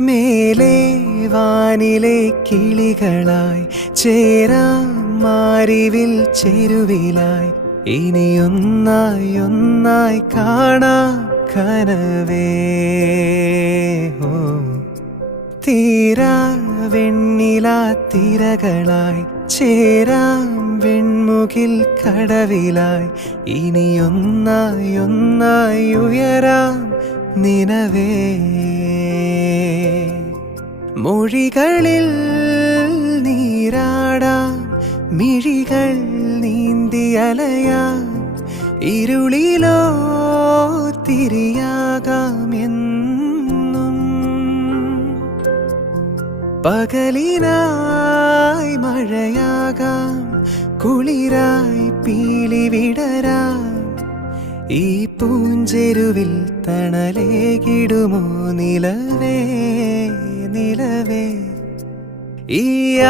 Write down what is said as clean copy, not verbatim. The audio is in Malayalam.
മേലെ വാനിലെ കിളികളായി ചേരാം മാരിവിൽ ചെരുവിലായി ഇനിയൊന്നായി ഒന്നായി കാണാം കനവേ. ഓ തീരാ വെണ്ണിലാ തിരകളായി ചേരാം വെൺമുകിൽ കടവിലായി ഇനിയൊന്നായി ഒന്നായി ഉയരാം നിനവേ. മൊഴികളിൽ നീരാടാം മിഴികൾ നീന്തി അലയാം ഇരുളിലോ തിരിയാകാം എന്നും. പകലിനായി മഴയാകാം കുളിരായി പീലി വിടരാം ഈ പൂഞ്ചെരുവിൽ തണലേകിടുമോ നിലവേ നിലവേ. ഈ